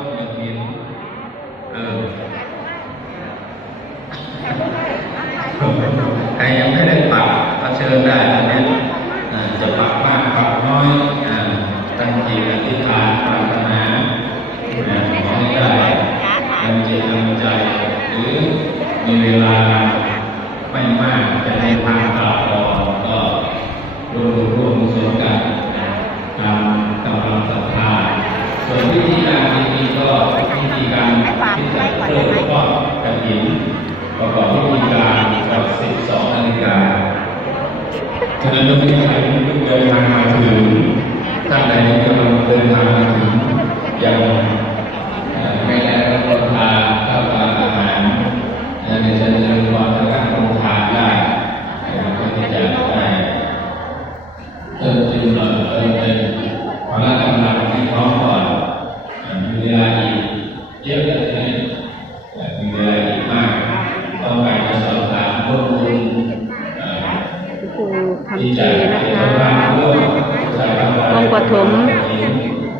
ต้นกระถินเออใครยังไม่ได้ปักก็เชิญได้อันเนี้ยจะปักมากปักน้อยตั้งจิตอธิษฐานปรารถนา ฉะนั้นทุกท่านที่เดินทางมาถึงท่านใดที่กำลังเดินทางมาถึงอย่าง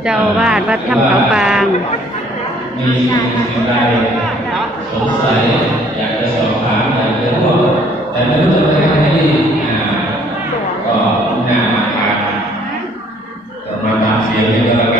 เจ้าวาดวัดถ้ำเขาปาง มีสิ่งใดสงสัยอยากจะสอบถามอยากจะร่วมแต่ไม่รู้จะไปทางไหนดีอ่าก็หน้ามาทางก็มาตามเสียงนี้ก็แล้วกัน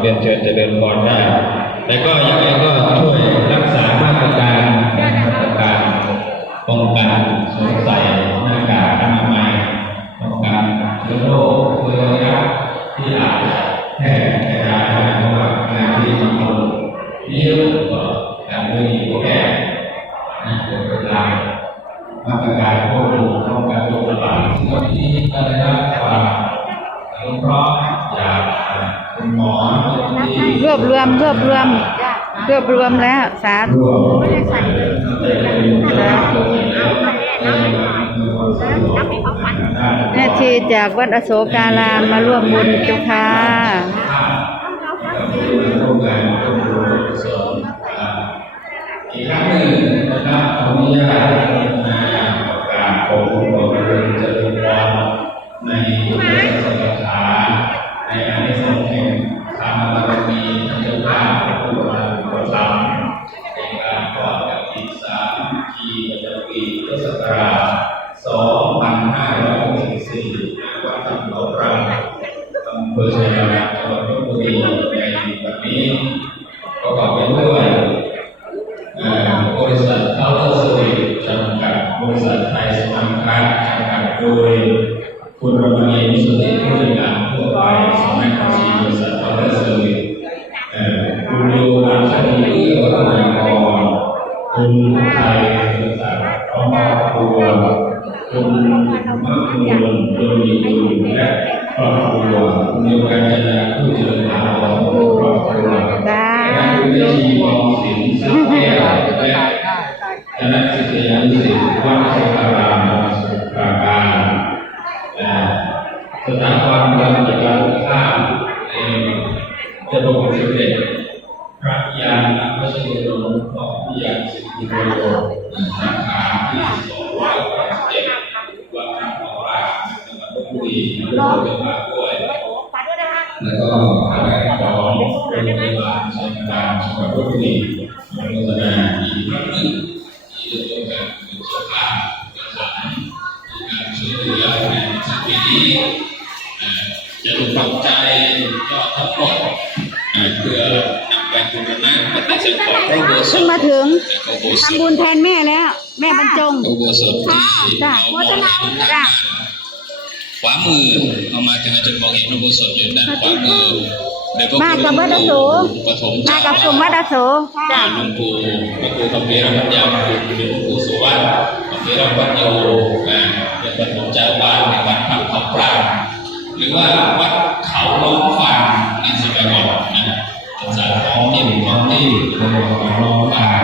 เรียนเชิญเจริญพรได้แต่ก็ยังไงก็ช่วยรักษามาตรการมาตรการป้องกันสวมใส่หน้ากากอนามัยป้องกันเชื้อโรคเชื้อราที่อาจจะแพร่กระจายได้เพราะว่าการที่มีคนเยอะก็การไม่มีก็แพร่นะเป็นเวลามาตรการควบคุมป้องกันโรคระบาดซึ่งวันนี้ก็ได้รับ วบรวมรวบรวมรวบรวมแล้วสาธุร่วมสาธุแม่ชีจากวัดอโศการามมาร่วมบุญเจ้าค่ะ เภอชัยนาทจังหวัดลบบุรีในวันนี้ประกอบไปด้วยบริษัทเคาเตอร์เร์วิจำกัดบริษัทไทยสมาร์ทการ์ดจำกัดโดยคุณรมณีมุสลิผู้จัดการทั่วไปสำนักบัญชีบริษัทเคาเตอร์เซอร์วิคุณโยนาชนีเอื้อวัฒนากรคุณไทยบริษัทร้อมครอบครัวคุณมัคคุลโดมีกุลและครอบครัว บุรีโดยเฉพาะด้วยแล้วก็คณะของโรงพยาบาลชัยนาทจังหวัดลบบุรีโฆษณาอีกครั้งหนึ่งที่จะร่วมกันเป็นเจ้าภาพประสานในการช่วยเหลือในสัปดาห์นี้เอ่อจะถูกปัจจัยก็ทั้งหมดเอ่อเพื่อนำไปบูรณะในส่วนของพระอุโบสเพิ่ถงมาถึงพระอุโบสถทำบุญแทนแม่แล้ว แม่บรรจงพระอุโบสถที่จ้ะเรามองเห็นด้านจ้ะข วามือเรามาถึงอาจจะมองเห็นพระอุโบสถอยู่ด้านขวามือแล้วก็มากับวัดอโศปฐมมากับกลุ่มวัดอโศจ้ะหลวงปู่พระครูคำเบียรปัญญาคุณหลวงปู่สุวัสดิ์ปหรือเราวัดโยอ่าเป็นปฐมเจ้าบ้านในวัดพักเขาปรางหรือว่าวัดเขาล้อมฟางในสมัยก่อนนะภาษาท้องที่ท้องที่เรียกว่าเขาล้อมฟาง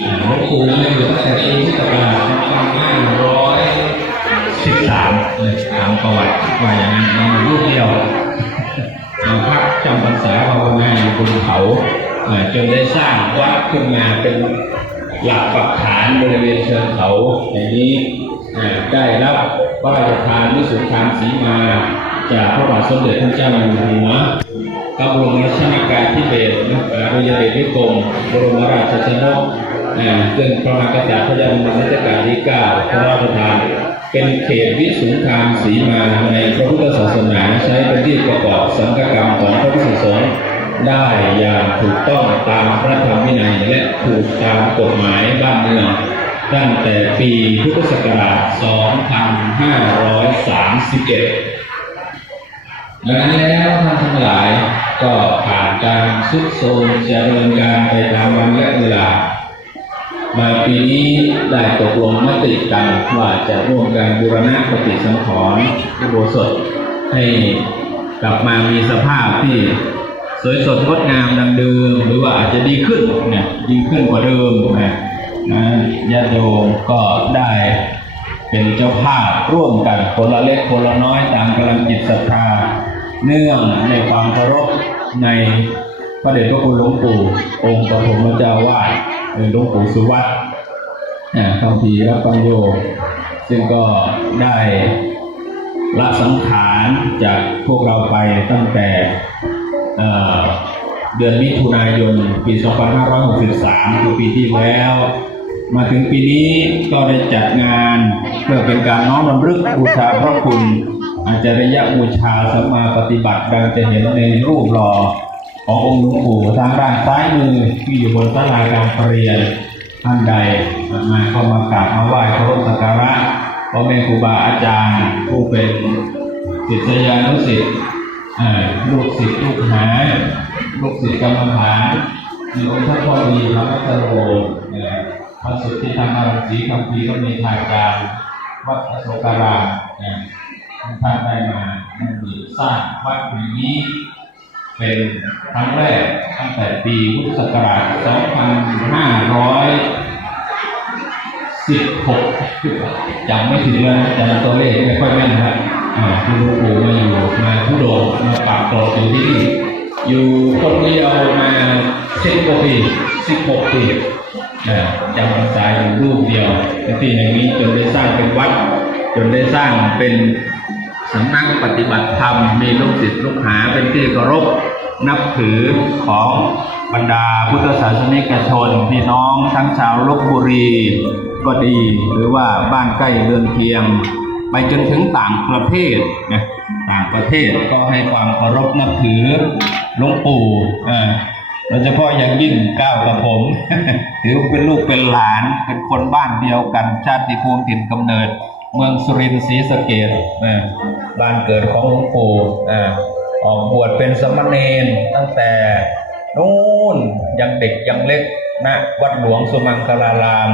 อ่าหลวงปู่เนี่ยอยู่ตั้งแต่ปีพุทธศักราช2513 เลยตามประวัติว่าอย่างนั้นมีอยู่รูปเดียวมาพักจำพรรษาภาวนาอยู่บนเขาจนได้สร้างวัดขึ้นมาเป็นหลักปักฐานบริเวณเชิงเขาอย่างนี้ได้รับพระราชทานวิสุทธิานสีมา จากพระบาทสมเด็จพระเจ้าอยู่หัวพระบรมราชนากาธิเบศรพระรุยเดชวิกรมบรมราชชนกเอ่อซึ่งพระมหากษัตริย์พระยาบรมรัชกาลที่เก้าพระราชทาน เป็นเขตวิสุทธิทานสีมาในพระพุทธศาสนาใช้เป็นที่ประกอบสังฆกรรมของพระภิกษุสงฆ์ได้อย่างถูกต้องตามพระธรรมวินัยและถูกตามกฎหมายบ้านเมืองตั้งแต่ปีพุทธศักราช 2531 ดังนั้นแล้วท่านทั้งหลายก็ผ่านการสุดโทรมเจริญการไปตามวันและเวลา มาปีนี้ได้ตกลงมติกันว่าจะร่วมกันบูรณะปฏิสังขรณ์อุโบสถให้กลับมามีสภาพที่สวยสดงดงามดังเดิม หรือว่าอาจจะดีขึ้นเนี่ยดีขึ้นกว่าเดิมนะนะญาติโยมก็ได้เป็นเจ้าภาพร่วมกันคนละเล็กคนละน้อยตามกำลังจิตศรัทธาเนื่องในความเคารพในพระเดชพระคุณหลวงปู่องค์ปฐมเจ้าวาด หรือหลวงปู่สุวัตอ่าคำพีรับปัญโยซึ่งก็ได้ละสังขารจากพวกเราไปตั้งแต่เดือนมิถุนายน ปี 2563 คือปีที่แล้ว มาถึงปีนี้ก็ได้จัดงานเพื่อเป็นการน้อมรำลึกบูชาพระคุณอาจารยบูชาสมมาปฏิบัติดังจะเห็นในรูปหล่อ ขององค์หลวงปู่ทางด้านซ้ายมือที่อยู่บนศาลาการประเรียนท่านใดมาก็มากราบมาไหว้เคารพสักการะพ่อแม่ครูบาอาจารย์ ผู้เป็นศิษยานุศิษย์ลูกศิษย์ลูกหาลูกศิษย์กรรมฐานมีองค์ท่านพ่อดีพระพัทโรเนี่ยพระสุทธิธรรมรังสีคำพีก็มีทางการวัดอโศการามท่านได้มานั่สร้างวัดแห่งนี้ เป็นครั้งแรกตั้งแต่ปีพุทธศักราช 2516จำไม่ถึงเลยจำตัวเลขไม่ค่อยแม่นครับอ่าคือหลวงปู่มาอยู่มาทุดงค์มาปรากฏอยู่ที่นี่อยู่คนเดียวมาสิบกว่าปีสิบหกปีจำพรรษาอยู่รูปเดียวในที่แห่งนี้จนได้สร้างเป็นวัด จนได้สร้างเป็น สำนักปฏิบัติธรรมมีลูกศิษย์ลูกหาเป็นที่เคารพนับถือของบรรดาพุทธศาสนิกชนพี่น้องทั้งชาวลบบุรี ก็ดีหรือว่าบ้านใกล้เรือนเคียง ไปจนถึงต่างประเทศนะต่างประเทศก็ให้ความเคารพนับถือหลวงปู่อ่าโดยเฉพาะอย่างยิ่งก้าวกับผม ถือเป็นลูกเป็นหลานเป็นคนบ้านเดียวกันชาติภูมิถิ่นกำเนิด เมืองสุรินทร์ศรีสะเกดบ้านเกิดของหลวงปู่อ่าออกบวชเป็นสมณเณรตั้งแต่นู้นยังเด็กยังเล็กณวัดหลวงสุมังคลาราม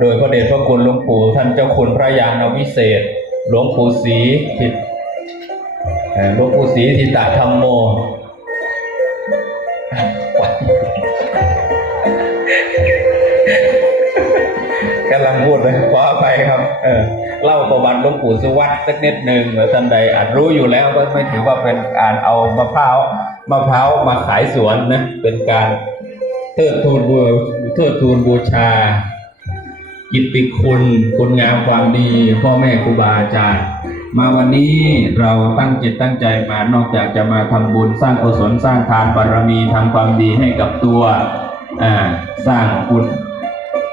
โดยพระเดชพระคุณหลวงปู่ท่านเจ้าคุณพระยานวิเศษ หลวงปู่ศรีทิตหลวงปู่ศรีทิตะธรรมโมำลังพูดเลยขออภัยครับ เออเล่าประวัติหลวงปู่สุวัตสักนิดหนึ่งหรือท่านใดอาจรู้อยู่แล้วก็ไม่ถือว่าเป็นการเอามะพร้าวมะพร้าวมาขายสวนนะเป็นการเทิดทูนบูเทิดทูนบูชากิตติคุณคุณงามความดี พ่อแม่ครูบาอาจารย์มาวันนี้เราตั้งจิตตั้งใจมานอกจากจะมาทำบุญสร้างกุศลสร้างทานบารมีทำความดีให้กับตัวอ่าสร้างบุญ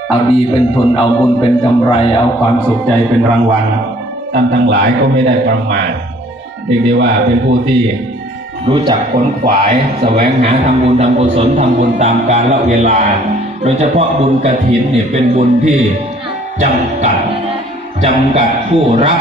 เอาดีเป็นทุนเอาบุญเป็นกำไร เอาความสุขใจเป็นรางวัลท่านทั้งหลายก็ไม่ได้ประมาทเรียกได้ว่าเป็นผู้ที่รู้จักขนขวายแสวงหาทำบุญทำกุศลทำบุญตามกาลเวลา โดยเฉพาะบุญกระถินเนี่ยเป็นบุญที่จำกัดจำกัดผู้รับ